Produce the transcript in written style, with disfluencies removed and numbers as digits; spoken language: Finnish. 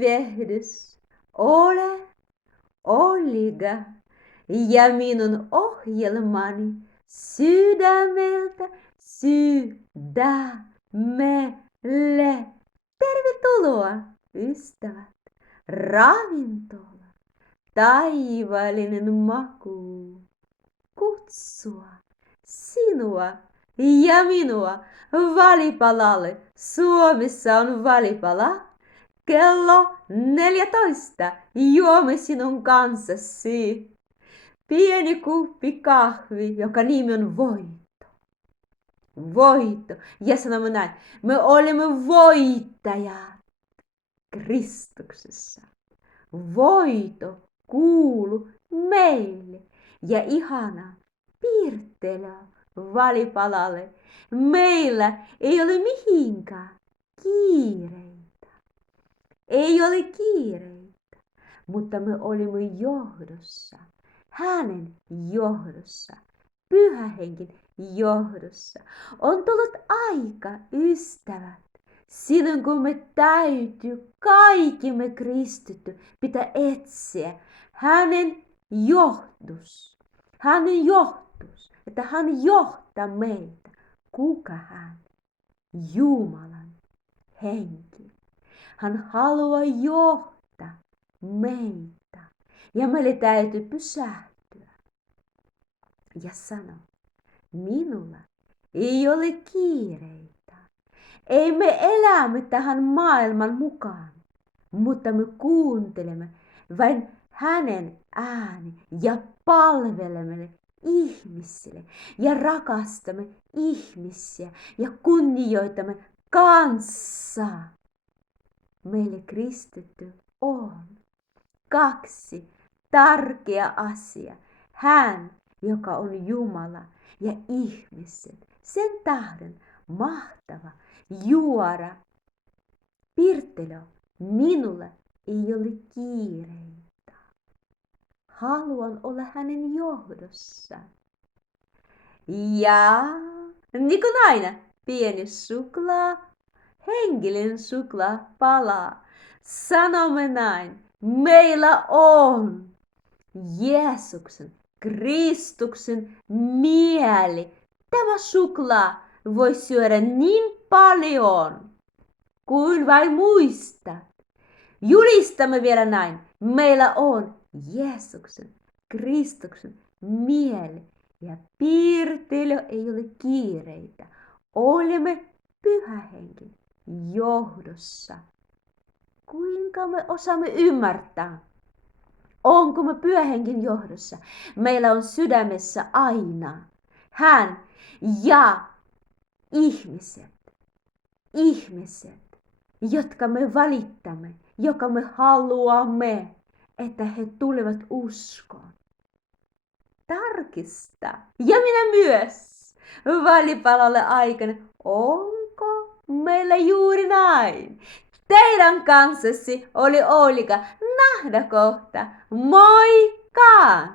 tervehdys, ole Olga ja minun ohjelmani sydämeltä sydämelle. Tervetuloa, ystävät, ravintola, taivaallinen maku, kutsua sinua ja minua valipalalle. Suomessa on valipala. Kello 14 juomme sinun kanssasi. Pieni kuppi kahvi, joka nimi on voitto. Voitto. Ja sanomme näin, me olemme voittajat Kristuksessa. Voitto kuuluu meille. Ja ihana piirtelö valipalalle. Meillä ei ole mihinkään kiireitä. Ei ole kiireitä, mutta me olimme johdossa. Hänen johdossa. Pyhä Henkin johdossa. On tullut aika, ystävät. Silloin kun me täytyy, kaikki me kristitty, pitää etsiä hänen johdus. Hänen johdus, että hän johtaa meitä. Kuka hän? Jumalan Henki. Hän haluaa johtaa meitä. Ja meille täytyy pysähtyä ja sanoa, minulla ei ole kiireitä. Ei me elämme tähän maailman mukaan, mutta me kuuntelemme vain hänen ääni ja palvelemme ihmisille ja rakastamme ihmisiä ja kunnioitamme kansaa. Meille kristitty on kaksi tärkeää asiaa. Hän, joka on Jumala ja ihmiset. Sen tähden mahtava juoda. Pirttelo, minulla ei ole kiireitä. Haluan olla hänen johdossa. Ja niin kuin aina, pieni suklaa. Hengellinen suklaa palaa. Sanomme näin, meillä on Jeesuksen, Kristuksen mieli. Tämä suklaa voi syödä niin paljon kuin vain muistat. Julistamme vielä näin, meillä on Jeesuksen, Kristuksen mieli. Ja piirtely ei ole kiireitä. Olemme Pyhä Henki johdossa. Kuinka me osaamme ymmärtää? Onko me Pyhä Henkin johdossa? Meillä on sydämessä aina hän ja ihmiset, jotka me valittamme, joka me haluamme, että he tulevat uskoon. Tarkista. Ja minä myös valipalalle aikana. Onko meillä juuri näin? Teidän kanssasi oli Olga. Nähdä kohta. Moikka!